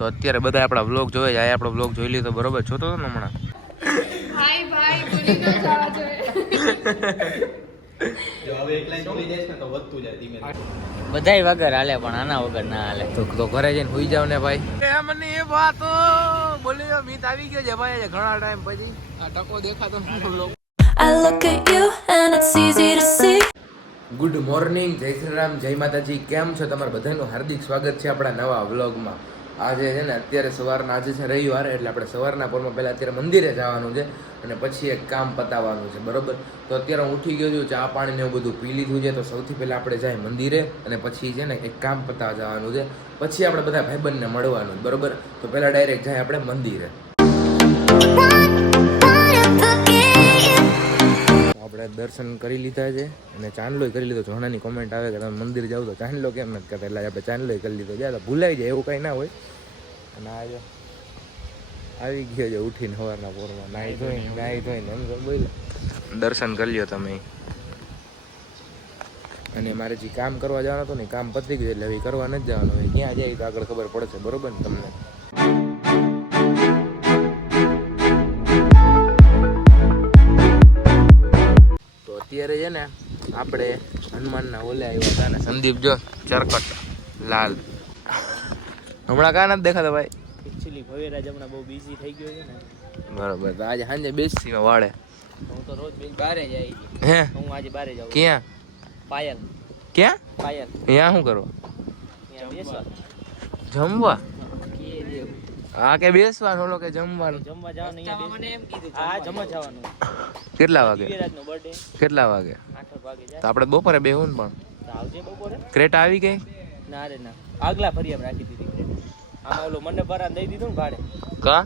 તો અત્યારે બધા આપણા વ્લોગ જોવે જાય, આપણો વ્લોગ જોઈ લીધો બરોબર, જોતો હતો ને હમણાં. હાય ભાઈ ભૂલી ન જવા જોઈએ. જો હવે એક લાઈન જોઈ જાય ને તો વધતું જાય ધીમે ધીમે. બધાય વગર હાલે પણ આના વગર ના હાલે. તો ઘરે જઈને હુઈ જાવ ને ભાઈ. મને એ વાતો બોલ્યો મીત આવી ગયો છે ભાઈ ઘણા ટાઈમ પછી. આ ટકો દેખાતો vlog. I look at you and it's easy to see. Good morning, જય શ્રી રામ, જય માતાજી. કેમ છો? તમારા બધાનું હાર્દિક સ્વાગત છે આપણા નવા વ્લોગમાં. આજે છે ને અત્યારે સવારના, આજે છે રવિવાર, એટલે આપણે સવારના પોરમાં પહેલાં અત્યારે મંદિરે જવાનું છે અને પછી એક કામ પતાવવાનું છે બરોબર. તો અત્યારે હું ઉઠી ગયો છું, ચા પાણી ને એવું બધું પી લીધું છે. તો સૌથી પહેલાં આપણે જાય મંદિરે અને પછી છે ને એક કામ પતાવવા જવાનું છે. પછી આપણે બધા ભાઈબંધને મળવાનું બરોબર. તો પહેલાં ડાયરેક્ટ જાય આપણે મંદિરે. આપણે દર્શન કરી લીધા છે અને ચાંદલોય કરી લીધો. ઘણાની કોમેન્ટ આવે કે તમે મંદિર જાવ તો ચાંદલો કેમ નથી કરતા, એટલે આપણે ચાંદલોય કરી લીધો. જ્યાં તો ભૂલાઈ જાય એવું કંઈ ના હોય. અને આવી ગયો છે ઉઠીને સવારના પોરમાં, નાહી ધોઈને એમ બોલ દર્શન કરી લ્યો તમે. અને મારે જે કામ કરવા જવાનું હતું ને કામ પતી ગયું, એટલે હવે કરવા નથી જવાનું. હોય ક્યાં જાય તો આગળ ખબર પડશે બરોબર ને તમને. અત્યારે છે ને આપણે હનુમાનના ઓલે આવ્યા હતા ને સંદીપ જો ચરકટ લાલ હમણાં કાં નથી દેખાતા ભાઈ. એકચ્યુઅલી ભવેરાજ હમણાં બહુ બિઝી થઈ ગયો છે ને. બરોબર. તો આજે સાંજે બેસી વાળે. હું તો રોજ બારે જાય. હે હું આજે બારે જાઉં. ક્યાં? પાયલ. ક્યાં? પાયલ. અહીંયા શું કરો? ત્યાં બેસવા. જમવા? કે દેવ. હા કે બેસવાનું ઓલો કે જમવાનું? જમવા જવાનું અહીંયા મને એમ કીધું. હા જમવા જવાનું. કેટલા વાગે? ભવેરાજનો બર્થડે. કેટલા વાગે? 8 વાગે જાય. તો આપણે બપોરે બેહું ને પણ. તો આવજે બપોરે. ક્રેટા આવી ગઈ? ના રે ના. આગલા ફરિયામ રાખી દીધી. આમાં ઓલો મને ભરાને દઈ દીધું ને ભાડે. કા?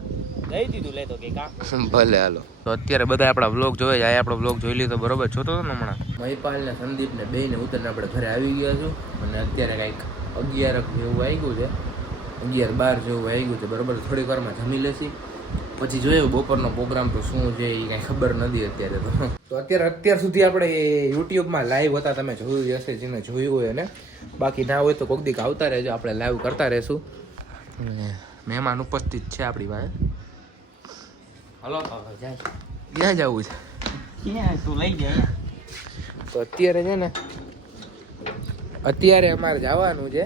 દઈ દીધું લેતો કે કા. ભલે હાલો. તો અત્યારે બધા આપણા વ્લોગ જોવે જાય, આપણો વ્લોગ જોઈ લીધો બરોબર, જોતો હતો ને હમણાં. મહિપાલ ને સંદીપ ને બે ને ઉતરને આપણે ઘરે આવી ગયા છું. અને અત્યારે કંઈક 11 જેવું આવી ગયું છે, 11-12 જેવું આવી ગયું છે બરોબર. થોડીક વારમાં જમી લેશી, પછી જોયું બપોરનો પ્રોગ્રામ તો શું છે એ કાંઈ ખબર નથી અત્યારે તો. અત્યાર સુધી આપણે યુટ્યુબમાં લાઈવ હતા, તમે જોયું હશે જેને જોયું હોય એને. બાકી ના હોય તો કોઈક દીક આવતા રહેજો, આપણે લાઈવ કરતા રહેશું. મહેમાન ઉપસ્થિત છે આપણી પાસે. હલો જાય. ક્યાં જવું છે? ક્યાં તું લઈ જાય? તો અત્યારે છે ને અત્યારે અમારે જવાનું છે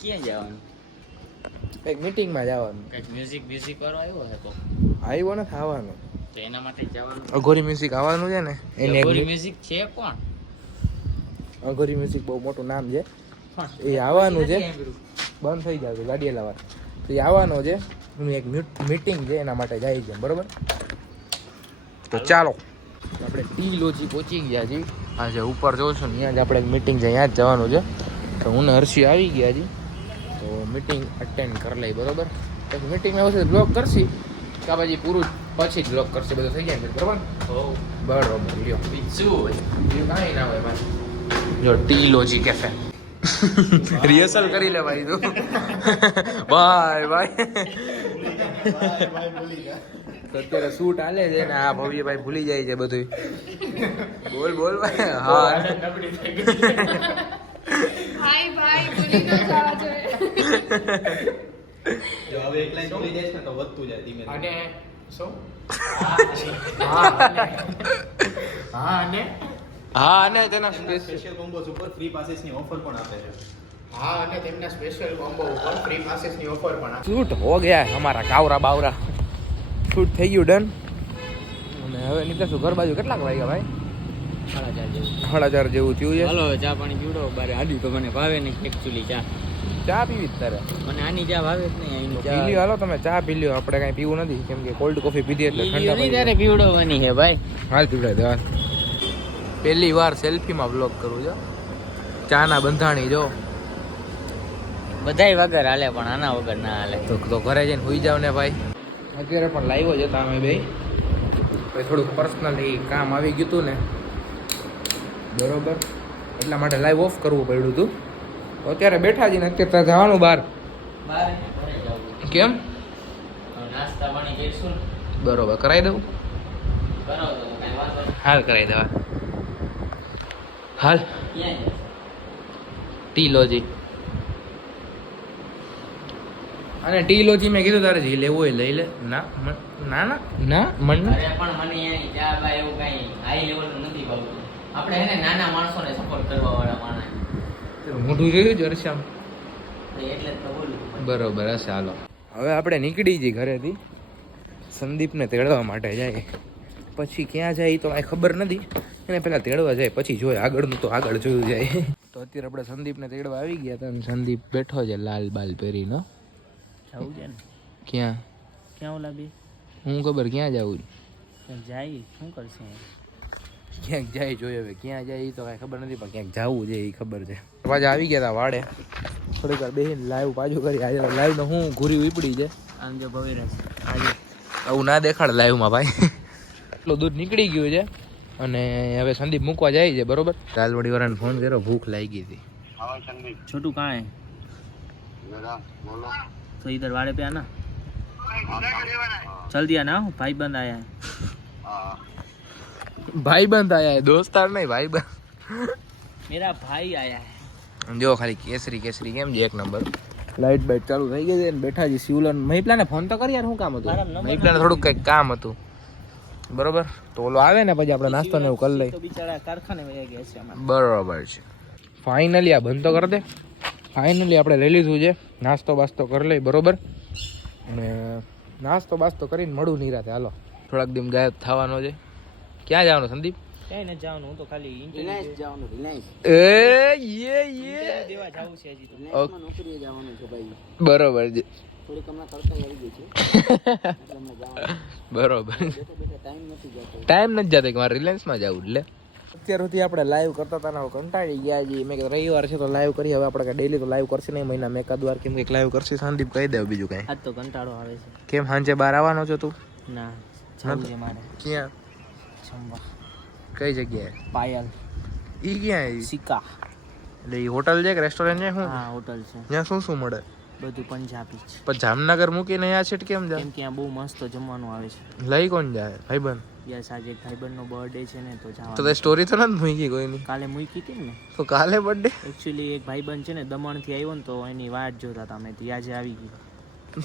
ક્યાં જવાનું? એક મીટિંગમાં જવાનું. કઈક મ્યુઝિક વાળો આવ્યો હે તો આવ્યો નથી આવવાનું, તો એના માટે જવાનું. અઘોરી મ્યુઝિક આવવાનું છે ને એને. અઘોરી મ્યુઝિક છે કોણ? અઘોરી મ્યુઝિક બહુ મોટું નામ છે. એ આવવાનું છે, બંધ થઈ જાય ગાડી લાવવા. તો એ આવવાનો છે, એનું એક મીટિંગ છે, એના માટે જાય છે બરોબર. તો ચાલો આપણે ટી લોજી પહોંચી ગયા છીએ. આજે ઉપર જોઉં છું ને ત્યાં જ આપણે મીટિંગ છે, ત્યાં જ જવાનું છે. તો હું ને હર્ષી આવી ગયા છીએ, તો મીટિંગ અટેન્ડ કરી લઈ બરોબર. પછી મીટિંગમાં વખતે બ્લોગ કરશી કે પછી પૂરું પછી જ બ્લોગ કરશે, બધું થઈ જાય બરોબર. બરોબર લ્યો બીજું કાંઈ ના હોય ભાઈ. જો ટી લોજી કેફે રિહર્સલ કરી લે ભાઈ તું. Bye bye. અત્યારે શૂટ હાલે છે ને આ ભવ્યભાઈ ભૂલી જાય છે બધું. બોલ ભાઈ. હા હાય ભાઈ ભૂલી ન જવા જોઈએ. જો હવે એક લાઈન જોઈ જાય ને તો વધતું જાય ધીમે ધીમે. અને શું? હા અને તેના સ્પેશિયલ કોમ્બોસ ઉપર ફ્રી પાસીસની ઓફર પણ આપે છે. હા અને તેમના સ્પેશિયલ કોમ્બો ઉપર ફ્રી પાસીસની ઓફર પણ આપે. શૂટ હો ગયા અમારા કાવરા બાવરા. શૂટ થઈ ગયું ડન. અને હવે નીકળશું ઘર બાજુ. કેટલાક વાગ્યા ભાઈ? 4:30 જેવું થયું છે. હાલો ચા પાણી પીવડો બારે. આડી તો મને ભાવે નહીં એકચ્યુઅલી ચા. ચા પીવી જ તારે? મને આની ચા ભાવે જ નહીં. અહીંની પી લ્યો હાલો તમે ચા પી લ્યો, આપણે કાંઈ પીવું નથી કેમ કે કોલ્ડ કોફી પીધી એટલે ઠંડા નહીં પડી ત્યારે પીવડવાની છે ભાઈ. હાલ પીવડાવી દે. પહેલી વાર સેલ્ફીમાં બ્લોગ કરું છો. ચાના બંધાણી જો બધાય વગર હાલે પણ આના વગર ના હાલે. તો ઘરે જઈને હુઈ જાવ ને ભાઈ. અત્યારે પણ લાવ્યો જ હતા અમે બે. પછી થોડુંક પર્સનલી કામ આવી ગયું હતું ને બરોબર, એટલા માટે લાઈવ ઓફ કરવું પડ્યું હતું. તો અત્યારે બેઠા જઈને અત્યારે જવાનું બહાર. બારે ઘરે જાવું. કેમ? નાસ્તા પાણી કરીશું ને. બરોબર કરાવી દઉં. કરાવો તો કાંઈ વાંધો નહીં. હાલ કરાવી દેવા. હાલ ક્યાં જાય? ટી લોજી. અને ટી લોચી મેં કીધું તારે જે લેવું હોય લઈ લે. ના ના ના ના મન અરે પણ મને એની ચા બા એવું કઈ હાઈ લેવલ નથી ભાવતું. આપણે હે ને નાના માણસોને સપોર્ટ કરવા વાળા માણસ. મોઢું જોયું છે હર્ષામ? એટલે જ તો બોલું. બરોબર હશે. હાલો હવે આપણે નીકળી જઈએ ઘરેથી. સંદીપને તેડવા માટે જાય. પછી ક્યાં જાય તો કાંઈ ખબર નથી. એને પહેલાં તેડવા જાય પછી જોઈએ. આગળનું તો આગળ જોયું જાય. તો અત્યારે આપણે સંદીપને તેડવા આવી ગયા હતા અને સંદીપ બેઠો છે લાલ બાલ પહેરીને. જવું છે ને ક્યાં ક્યાં ઓલા બે હું ખબર ક્યાં જવું? જાય શું કરશે? ક્યાંક જાય જોઈએ. હવે ક્યાં જાય એ તો કાંઈ ખબર નથી પણ ક્યાંક જવું છે એ ખબર છે. પાછા આવી ગયા હતા વાડે. થોડીક વાર બેસીને લાઈવ પાછું કરી. આજે લાઈવનો હું ઘૂરી ઉપડી છે. આમ જો ભવિરસ આજે આવું ના દેખાડ લાઈવમાં ભાઈ. એટલું દૂધ નીકળી ગયું છે અને હવે સંદીપ મૂકવા જાય છે. બરોબર. દાલવડી વાળાને ફોન કર્યો, ભૂખ લાગી હતી. छोटू कहाँ है? तो इधर वाड़े पे आना. चल दिया ना, भाई बंद आया है. ભાઈબંધ આયા હે, દોસ્તાર નહીં ભાઈબંધ. मेरा भाई आया है. જો ખાલી કેસરી કેસરી કેમ છે એક નંબર. લાઈટ બાઈટ ચાલુ થઈ ગઈ છે ને બેઠા છે. શિવલન મહિપલાને ફોન તો કરી યાર, શું કામ હતું? મહિપલાને થોડુંક કંઈક કામ હતું. બરોબર. તો ઓલો આવે ને પછી આપણે નાસ્તો ને એવું કરી લઈ. तो बेचारा कारखाने में गया છે અમારે. બરોબર છે. ફાઇનલી આ બંધ તો કરી દે. ફાઇનલી આપણે લઈ લીધું છે. નાસ્તો બાસ્તો કરી લઈ. બરોબર. અને નાસ્તો બાસ્તો કરીને મળું નહીં રાતે. હાલો થોડાક દિન ગાયબ થવાનો છે. ક્યાં જવાનું સંદીપ? ક્યાંય નથી જવાનું. હું તો ખાલી રિલાયન્સ જવાનું. રિલાયન્સ એ યે દેવા જાવું છે હજી તો. રિલાયન્સમાં નોકરીએ જવાનું છે ભાઈ. બરોબર છે. થોડીક હમણાં તડકા આવી ગઈ છે. બરોબર. ટાઈમ નથી જતો. ટાઈમ નથી જતો કે મારે રિલાયન્સમાં જવું. એટલે અત્યાર સુધી આપણે લાઈવ કરતા હતા ને કંટાળી ગયા છીએ. મેં કીધું રવિવાર છે તો લાઈવ કરીએ. હવે આપણે ડેલી તો લાઈવ કરશે નહીં. મહિનામાં એકાદ વાર કેમ કંઈક લાઈવ કરશે. સંદીપ કહી દેવ બીજું કાંઈ. આજ તો કંટાળો આવે છે. કેમ સાંજે બહાર આવવાનો છો તું? ના જવું છે મારે ક્યાં? જમવા. કઈ જગ્યાએ? પાયલ ઈ ક્યાં? સિક્કા. એટલે ઈ હોટલ છે કે રેસ્ટોરન્ટ છે? શું હા હોટલ છે. ત્યાં શું શું મળે? બધું પંજાબી છે. પણ જામનગર મૂકીને અહીંયા છે કેમ જાય? કેમ કે ત્યાં બહુ મસ્ત જમવાનું આવે છે. લઈ કોણ જાય? ભાઈબંધ? યસ આજે ભાઈબંધનો બર્થડે છે ને તો તો જવાનું. તે સ્ટોરી તો નથી મૂકી કોઈની? કાલે મૂકી હતી ને. તો કાલે બર્થડે? એકચ્યુઅલી એક ભાઈબંધ છે ને દમણથી આવ્યો ને તો એની વાટ જોતા હતા અમે. તે આજે આવી ગયો.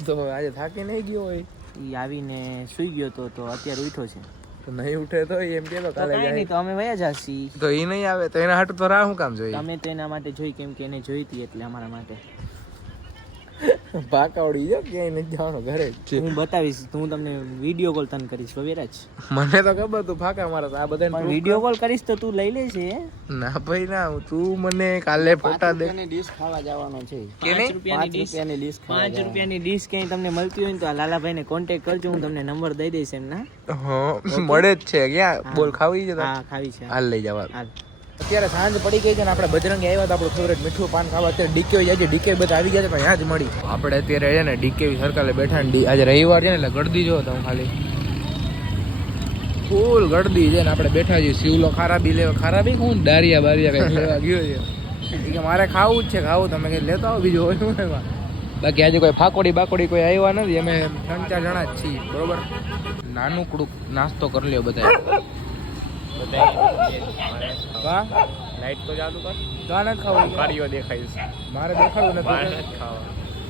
તો આજે થાકી નહીં ગયો હોય? એ આવીને સૂઈ ગયો તો અત્યારે ઉઠ્યો છે. તો નહીં ઉઠે તો એમ કે તો કાલે કાંઈ નહીં જાય. તો અમે વયા જાસી. તો એ નહીં આવે તો એના હાટું તો રાહ શું કામ જોઈએ? તમે તો એના માટે જોઈ કેમ કે એને જોઈતી એટલે અમારા માટે. પાકાવડી જો ક્યાંય નથી જવાનું, ઘરે જ છે. હું બતાવીશ. હું તમને વિડીયો કોલ તને કરીશ વવેરાજ. મને તો ખબર તું ફાકા મારે આ બધા પણ વિડીયો કોલ કરીશ તો તું લઈ લેશે. ના ભાઈ ના, તું મને કાલે ફોટા દે. ડીશ ખાવા જવાનો છે. કે નહીં? 5 રૂપિયાની ડીશ 5 રૂપિયાની ડીશ ક્યાંય તમને મળતી હોય ને તો આ લાલાભાઈને કોન્ટેક્ટ કરજો. હું તમને નંબર દઈ દઈશ એમના. હા મળે જ છે. ક્યાં બોલ ખાવી છે? હા ખાવી છે. હાલ લઈ જવા. હાલ. અત્યારે સાંજ પડી ગઈ છે ને આપણે બજરંગી આવ્યા હતા આપણું ફેવરેટ મીઠું પાન ખાવા. અત્યારે ડીકે જાય છે. ડીકે બધા આવી ગયા છે પણ ત્યાં જ મળી. આપણે અત્યારે છે ને ડીકે સર્કલે બેઠા ને આજે રવિવાર છે ને એટલે ગળદી જો તમે ખાલી ફૂલ ગળદી છે ને આપણે બેઠા છીએ. શિવલો ખારાબી લેવા. ખારાબી હું દારિયા બારિયા કંઈક લેવા ગયો છે. એ કે મારે ખાવું જ છે. ખાવું તમે કંઈ લેતા આવો બીજું હોય શું એમાં. બાકી આજે કોઈ ફાકોડી બાકોડી કોઈ આવ્યા નથી. અમે 3-4 જણા જ છીએ. બરોબર. નાનું કડુક નાસ્તો કરી લ્યો બધા. લાઈટ તો ચાલુ કર. ગાને ખાવું મારીઓ દેખાય છે. મારે દેખાડવું નથી.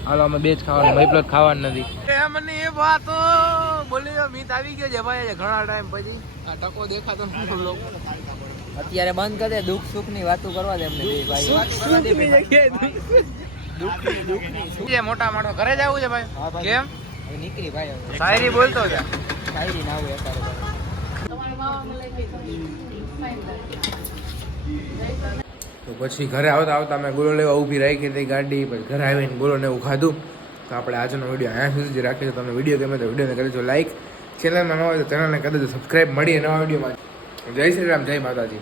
હાલો અમે બે જ ખાવાનું. ભાઈ પ્લસ ખાવાનું નથી. મને એ વાતો બોલ્યો મીત આવી ગયો છે ભાઈ ઘણા ટાઈમ પછી. આ ટકો દેખાતો અત્યારે બંધ કરી દે. દુઃખ સુખ ની વાતો કરવા દે એમને ભાઈ. દુઃખની મોટા માણસો ઘરે જવું છે ભાઈ. કેમ નીકળી ભાઈ. શાયરી બોલતો છે. શાયરી ના હોય અત્યારે. તો પછી ઘરે આવતા આવતા મેં ગોળો લેવા ઊભી રાખી હતી ગાડી. પછી ઘરે આવીને ગોળો ને એવું ખાધું. તો આપણે આજનો વિડીયો અહીંયા સુધી રાખીએ. તમને વિડીયો ગમે તો વિડીયોને કરી દો લાઈક. ચેનલમાં ન હોય તો ચેનલને કરી દો સબસ્ક્રાઈબ. મળીએ નવા વિડીયોમાં. જય શ્રી રામ, જય માતાજી.